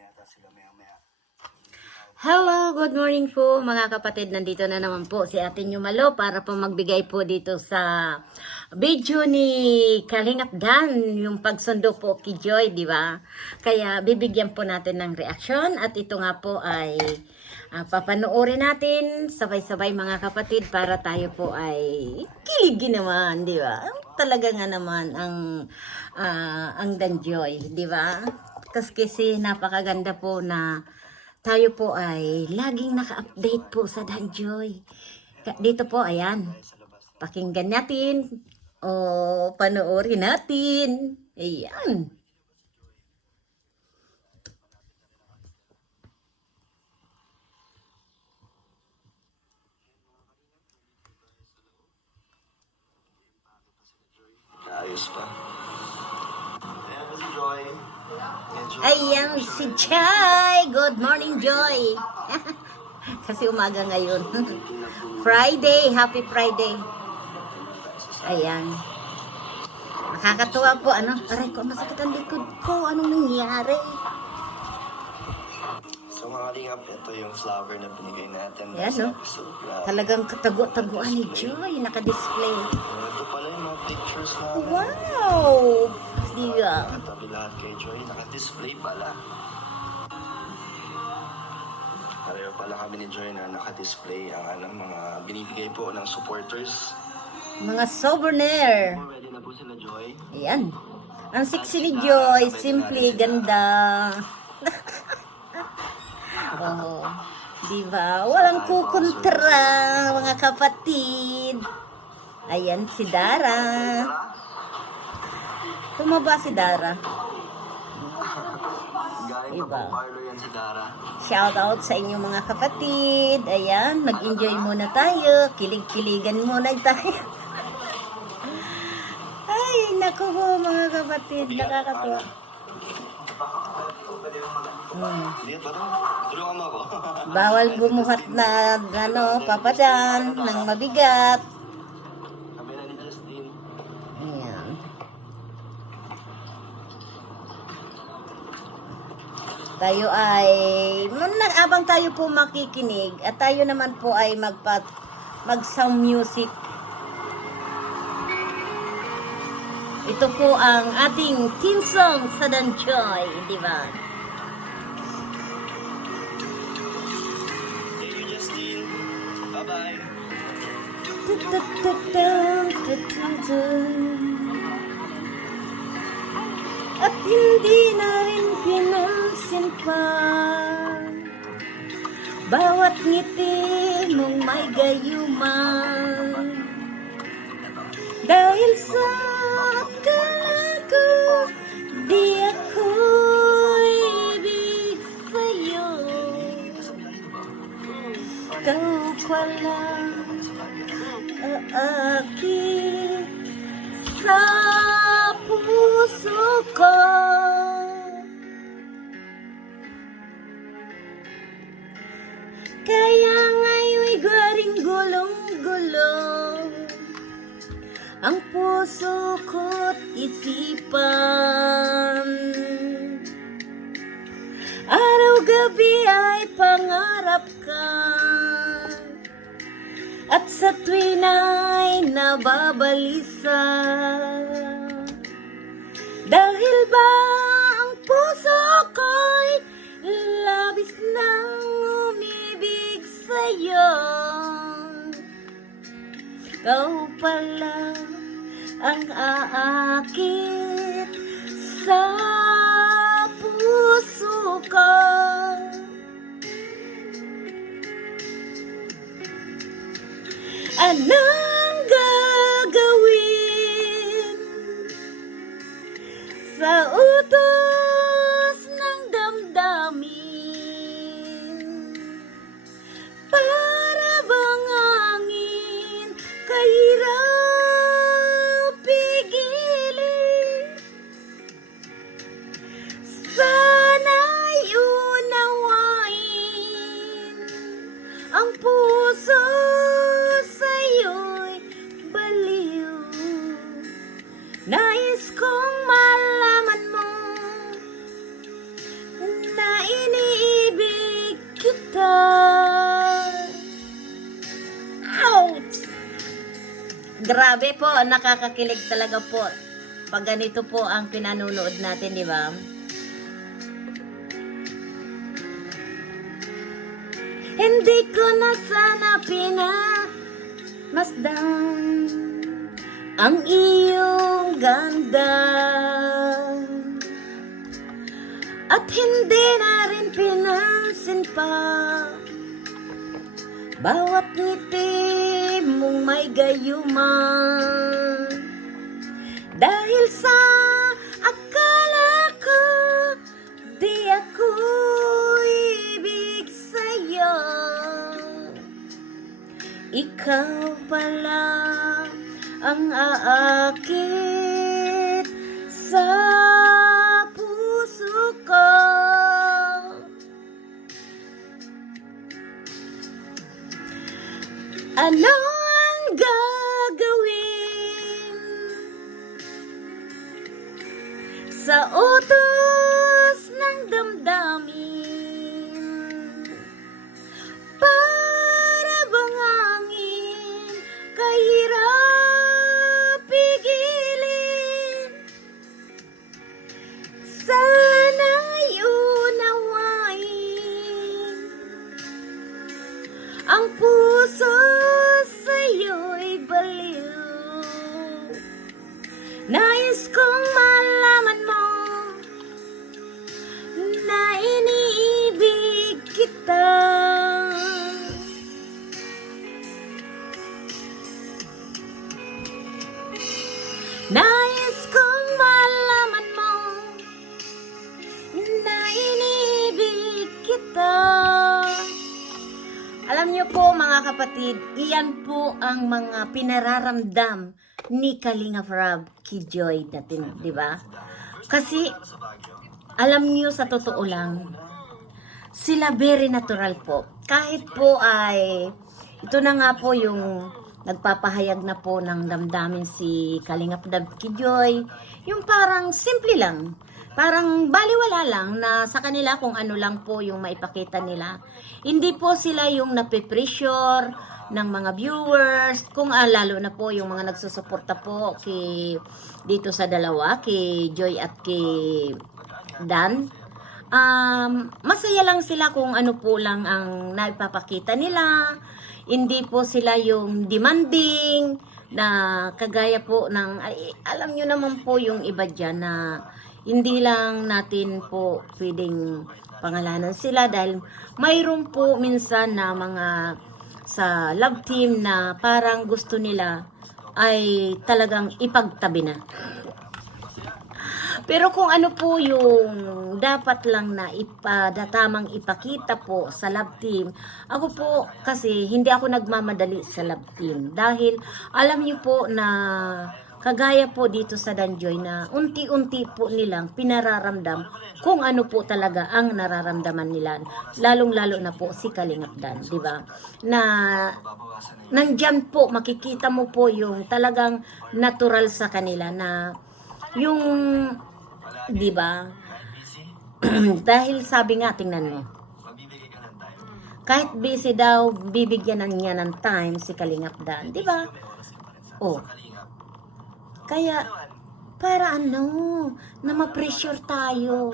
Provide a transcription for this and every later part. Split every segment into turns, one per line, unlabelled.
yata sila maya maya.
Hello, good morning po mga kapatid. Nandito na naman po si Ate Malo para po magbigay po dito sa video ni Kalingap Dan, yung pagsundo po kay Joy, di ba? Kaya bibigyan po natin ng reaksyon at ito nga po ay ah, papanoorin natin sabay-sabay mga kapatid para tayo po ay kiligi naman, di ba? Talaga nga naman ang ah, ang Dan Joy, di ba? Kasi kasi napakaganda po na tayo po ay laging naka-update po sa Danjoy. Dito po, ayan. Pakinggan natin o panoorin natin. Ayan.
Ayos pa. Ayan po si Joy. Medyo
Ayan si Joy. Good morning, Joy. Kasi umaga ngayon. Friday. Happy Friday. Ayan. Nakakatuwa po. Ano? Aray ko, masakit ang likod ko. Anong nangyari?
So mga kalingap, ito yung flower na binigay natin.
Ayan, no? Talagang katago-taguan ni Joy. Naka-display.
Ito mga pictures namin.
Wow! Diba?
Tabi lahat kay Joy. Naka-display pala. Pareho pala kami ni Joy na naka-display ang anong mga binibigay po ng supporters.
Mga souvenir.
Ready na po sila Joy.
Ayan. Ang sexy ni Joy. Simple, ganda. oh, diba? Walang kukontra, mga kapatid. Ayan, si Dara. Tumaba si Dara.
Galing
Diba?
pa yan si Dara.
Shout out sa inyo mga kapatid. Ayan, mag-enjoy muna tayo. Kilig-kiligan muna tayo. Ay, naku po mga kapatid. Nakakatuwa. Hmm. Bawal bumuhat na ano, papadan ng mabigat.
Kami na ni Justin.
Ayan. Tayo ay, man- abang tayo po makikinig at tayo naman po ay magpat, mag sound music. Ito po ang ating team song sa Danchoy, di ba?
Bye-bye.
At hindi na rin pinansin pa. Bawat ngiti mong may gayuman. Dahil sa akala ko Di ako ibig sa'yo. Ikaw pala aakit puso ko. Kaya ngayon'y garing gulong-gulong ang puso ko't isipan. Araw-gabi ay pangarap ka at sa tuwin ay nababalisa Dahil ba ang puso ko'y labis nang umibig sa'yo? Ikaw pala ang aakit sa puso ko. Anong Grabe po, nakakakilig talaga po. Pag ganito po ang pinanunood natin, di ba? Hindi ko na sana pinamasdan ang iyong ganda. At hindi na rin pinansin pa bawat ngiti mong may gayuman. Dahil sa akala ko Di ako ibig sa'yo. Ikaw pala ang aakit sa po mga kapatid, iyan po ang mga pinararamdam ni Kalinga Frab Kijoy natin, di ba? Kasi alam niyo sa totoo lang, sila very natural po. Kahit po ay, ito na nga po yung nagpapahayag na po ng damdamin si Kalinga Frab Kijoy, yung parang simple lang. Parang baliwala lang na sa kanila kung ano lang po yung maipakita nila. Hindi po sila yung nape-pressure ng mga viewers, kung ah, lalo na po yung mga nagsusuporta po kay, dito sa dalawa, kay Joy at kay Dan. Um, masaya lang sila kung ano po lang ang naipapakita nila. Hindi po sila yung demanding na kagaya po ng, ay, alam nyo naman po yung iba dyan na hindi lang natin po pwedeng pangalanan sila dahil mayroon po minsan na mga sa love team na parang gusto nila ay talagang ipagtabi na. Pero kung ano po yung dapat lang na ipa, na tamang ipakita po sa love team, ako po kasi hindi ako nagmamadali sa love team. Dahil alam niyo po na kagaya po dito sa Danjoy na unti-unti po nilang pinararamdam kung ano po talaga ang nararamdaman nila. Lalong-lalo na po si Kalingap Dan, di ba? Na nandyan po, makikita mo po yung talagang natural sa kanila na yung, di ba? Dahil sabi nga, tingnan mo, kahit busy daw, bibigyan niya ng time si Kalingap Dan, di ba? Oh, kaya, para ano, na ma-pressure tayo.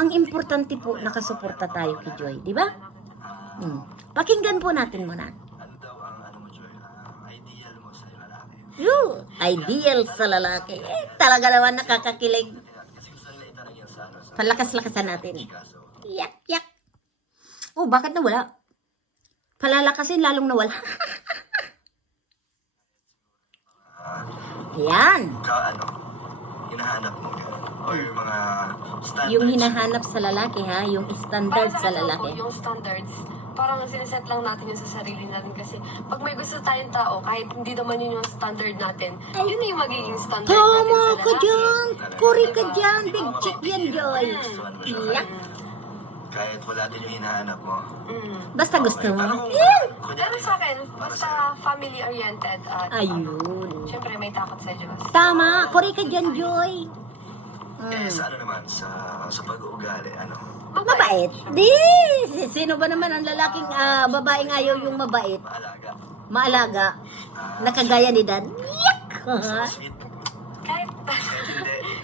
Ang importante po, nakasuporta tayo kay Joy, di ba? Hmm. Pakinggan po natin muna.
Ah, ideal sa lalaki?
Eh, talaga naman nakakakilig. Palakas-lakasan natin. Yak, yak. Oh, bakit nawala? Palalakasin, lalong nawala. Yan.
Ka ano, hinahanap mo yun? Or yung mga standards?
Yung hinahanap sa lalaki ha, yung standard
Para
sa
akin
lalaki.
po, yung standards, parang siniset lang natin yun sa sarili natin kasi pag may gusto tayong tao, kahit hindi naman yun yung standard natin, yun na yung magiging standard natin
Tama
sa
ka
lalaki.
dyan! Kuri ka dyan! Big chick yan, Joy! Yak!
Kahit wala din yung hinahanap mo.
Mm.
Basta gusto mo.
Parang, kunyari,
sa akin, basta family-oriented at
Ayun.
syempre may takot sa Diyos.
Tama! Kuri ka dyan, Joy!
eh,
Mm.
sa ano naman, sa, sa pag-uugali, ano?
Mabait. Di! Sino ba naman ang lalaking ah, babaeng ayaw yung mabait?
Maalaga.
maalaga, nakagaya ni Dan. Yak!
Sweet.
Kahit,
Hindi.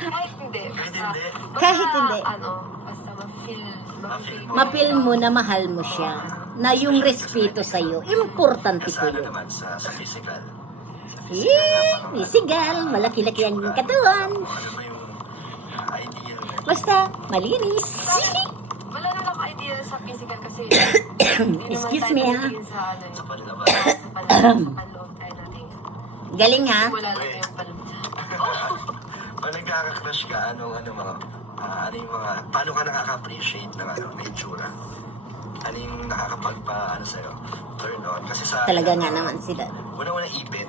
kahit hindi.
Kahit hindi.
basta,
Kahit hindi.
Ano, basta ma-feel.
Mapil mo na mahal mo siya. Na yung respeto sa'yo, importante
Sa
po yun.
sa, sa. Sa
Eh, isigal, malaki-laki ang katawan. Basta, malinis.
Wala na lang idea sa physical kasi
Excuse me, ah.
pumipigil sa ano
Sa
eh. Sa sa.
Galing ha?
Wala lang yung panloob.
Pag nagkaka-crush ka, anong ano mga, ah, ano yung mga, paano ka nakaka-appreciate ng ano, ng itsura? Ano yung nakakapagpa, ano sa'yo, turn on? Kasi sa...
Talaga nga naman sila.
Una-una ipin,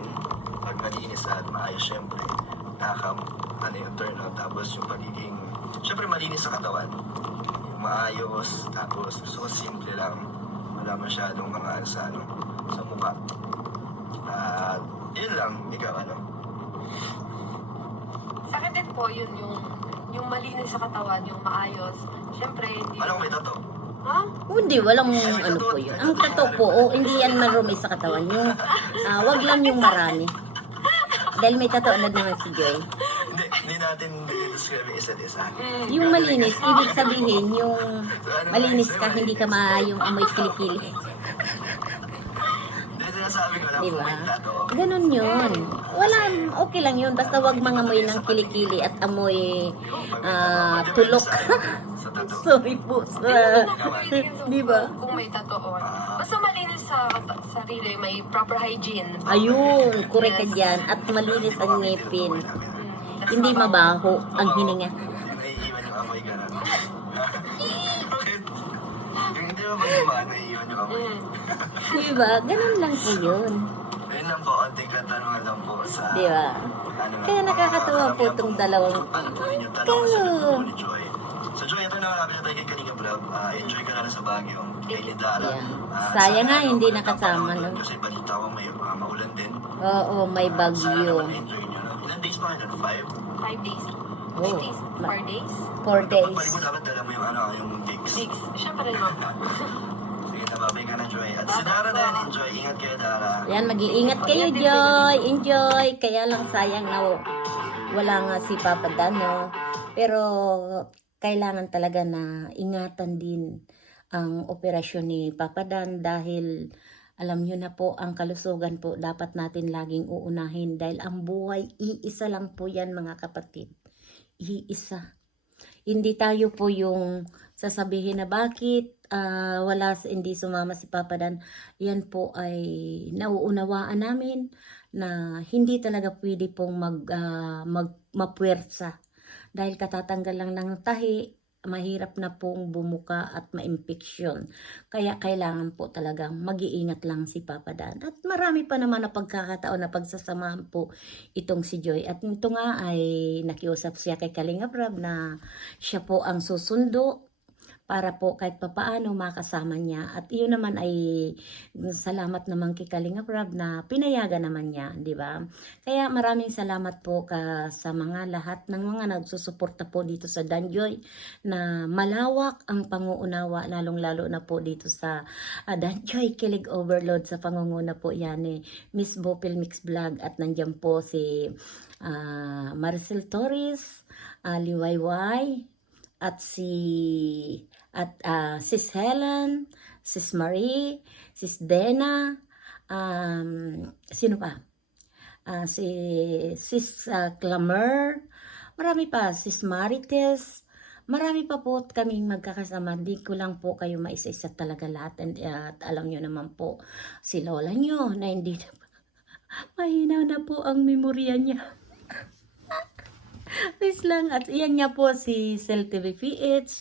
pag malinis at maayos, syempre, nakaka, ano yung turn on. Tapos yung pagiging, syempre malinis sa katawan. Yung maayos, tapos so simple lang. Wala masyadong mga ano sa ano, sa mukha. At yun lang, ikaw ano.
Sa akin din po, yun yung yung malinis sa katawan, yung maayos. Siyempre, hindi...
Ano kung may tato?
Ha?
Hindi, walang ano po yun. Ang tato po, oh, hindi yan marumi sa katawan. Yung, ah, wag lang yung marami. Dahil may tato na naman si Joy.
Hindi, hindi natin describe yung isa't isa.
Mm.
Yung malinis, ibig sabihin, yung malinis ka, hindi ka ma yung amoy kilikili.
Hindi, sinasabi ko lang
Di ba? Ganun yun. Wala, okay lang yun. Basta wag mga amoy ng kilikili at amoy
tato,
tulok. Sorry po. Sa di ba?
Kung may tattoo. Basta malinis sa sarili, may proper hygiene.
Ayun, correct ka dyan. At malinis ang ngipin.
Mm, tas
Hindi mabaho ang hininga.
Naiiwan yung amoy ka na. Bakit? Yung hindi mo mag yung amoy.
Mm.
Di ba? Ganun lang po yun.
Ayun lang po, konting katanungan lang po sa...
Di ba?
Ano,
Kaya nakakatawa po itong dalawang...
Paano po yung tanong sa ni Joy? So Joy, ito na malapit na tayo kay Kalinga Vlog. Ah, enjoy ka na sa Baguio. Kay Lidara.
Yeah.
Ah,
Sayang
sana
nga, hindi
ano,
nakasama, no?
Kasi balita ko may ah, maulan din.
Oo, may
Sana
bagyo.
naman enjoy nyo. no? Ilan days pa kayo? Five?
Five days.
Oh.
Eight days. Four days.
Four days.
Pagbalik mo dapat dala mo yung ano, yung digs.
Six. Siyempre naman po.
Sige, tababay ka na Joy. At si Dara enjoy. Ingat kayo Dara.
Yan, mag-iingat kayo, Joy. Enjoy. Kaya lang sayang na wala nga si Papa Dan, no? Pero kailangan talaga na ingatan din ang operasyon ni Papa Dan dahil alam nyo na po, ang kalusugan po dapat natin laging uunahin dahil ang buhay, iisa lang po yan mga kapatid. Iisa. Hindi tayo po yung sasabihin na bakit ah, wala, hindi sumama si Papa Dan yan po ay nauunawaan namin na hindi talaga pwede pong mag, ah, mag mapuwersa dahil katatanggal lang ng tahi mahirap na pong bumuka at ma-infection. Kaya kailangan po talagang mag-iingat lang si Papa Dan. At marami pa naman na pagkakataon na pagsasamahan po itong si Joy. At ito nga ay nakiusap siya kay Kalinga Prab na siya po ang susundo para po kahit papaano makasama niya. At iyon naman ay salamat naman kay Kalinga Prab na pinayagan naman niya, di ba? Kaya maraming salamat po ka sa mga lahat ng mga nagsusuporta po dito sa Danjoy na malawak ang panguunawa lalong-lalo na po dito sa uh, Danjoy Kilig Overload sa pangunguna po yan ni Miss Bopil Mix Vlog at nandiyan po si ah, Maricel Torres, uh, Liwayway, at si at ah, Sis Helen, Sis Marie, Sis Dena, um, sino pa? Ah, si Sis ah, Clamer, marami pa, Sis Marites, marami pa po kaming magkakasama. Di ko lang po kayo maisa-isa talaga lahat. And, ah, at alam nyo naman po, si Lola nyo na hindi na mahina na po ang memorya niya. Please lang. At iyan nga po si Cell TV PH.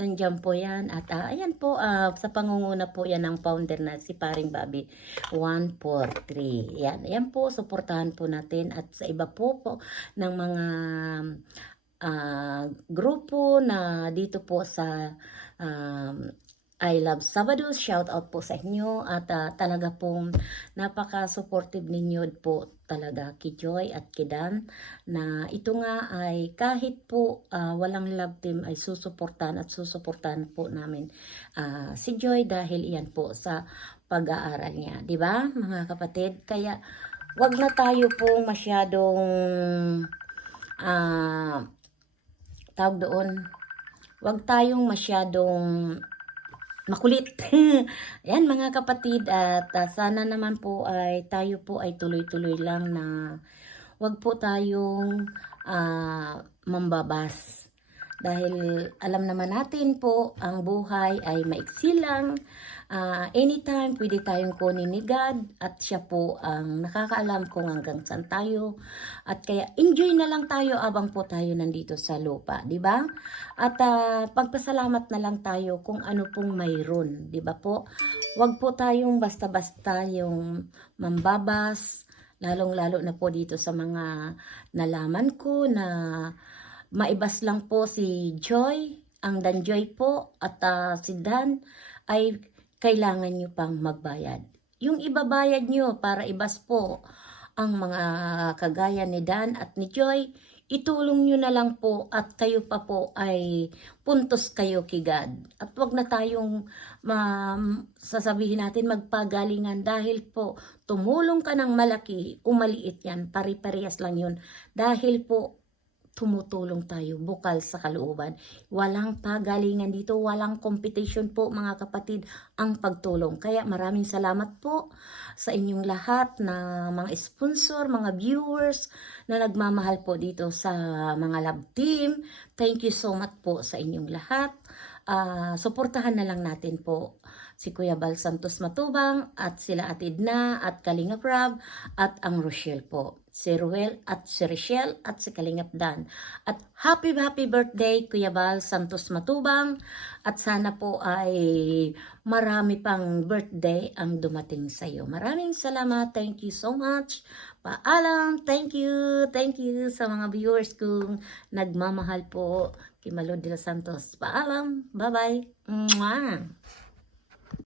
Nandiyan po yan. At ah, ayan po, ah, sa pangunguna po yan ng founder na si Paring Bobby 143. Yan. Ayan po, suportahan po natin. At sa iba po po ng mga ah, grupo na dito po sa um, I love Sabado. Shout out po sa inyo at ah, talaga pong napaka-supportive ninyo po talaga kay Joy at kay Dan na ito nga ay kahit po ah, walang love team ay susuportahan at susuportahan po namin ah, si Joy dahil iyan po sa pag-aaral niya. ba mga kapatid? Kaya wag na tayo pong masyadong ah tawag doon, wag tayong masyadong makulit. Ayan mga kapatid at ah, sana naman po ay tayo po ay tuloy-tuloy lang na wag po tayong ah, mambabas. Dahil alam naman natin po ang buhay ay maiksi lang. Ah, anytime pwede tayong kunin ni God at siya po ang nakakaalam kung hanggang saan tayo. At kaya enjoy na lang tayo abang po tayo nandito sa lupa, di ba? At ah, pagpasalamat na lang tayo kung ano pong mayroon, di ba po? Huwag po tayong basta-basta yung mambabas, lalong-lalo na po dito sa mga nalaman ko na maibas lang po si Joy, ang Dan Joy po, at ah, si Dan ay kailangan nyo pang magbayad. Yung ibabayad nyo para ibas po ang mga kagaya ni Dan at ni Joy, itulong nyo na lang po at kayo pa po ay puntos kayo kay God. At wag na tayong ma- sasabihin natin magpagalingan dahil po tumulong ka ng malaki, umaliit yan, pari-parehas lang yun. Dahil po tumutulong tayo bukal sa kalooban. Walang pagalingan dito, walang competition po mga kapatid ang pagtulong. Kaya maraming salamat po sa inyong lahat na mga sponsor, mga viewers na nagmamahal po dito sa mga love team. Thank you so much po sa inyong lahat. Ah, suportahan na lang natin po si Kuya Bal Santos Matubang at sila Atid na at Kalinga Prab at ang Rochelle po. Si Ruel at si Rochelle at si Kalingap Dan. At happy happy birthday Kuya Bal Santos Matubang at sana po ay marami pang birthday ang dumating sa iyo. Maraming salamat. Thank you so much. Paalam. Thank you. Thank you sa mga viewers kong nagmamahal po kay Malo de los Santos. Paalam. Bye-bye. Mwah.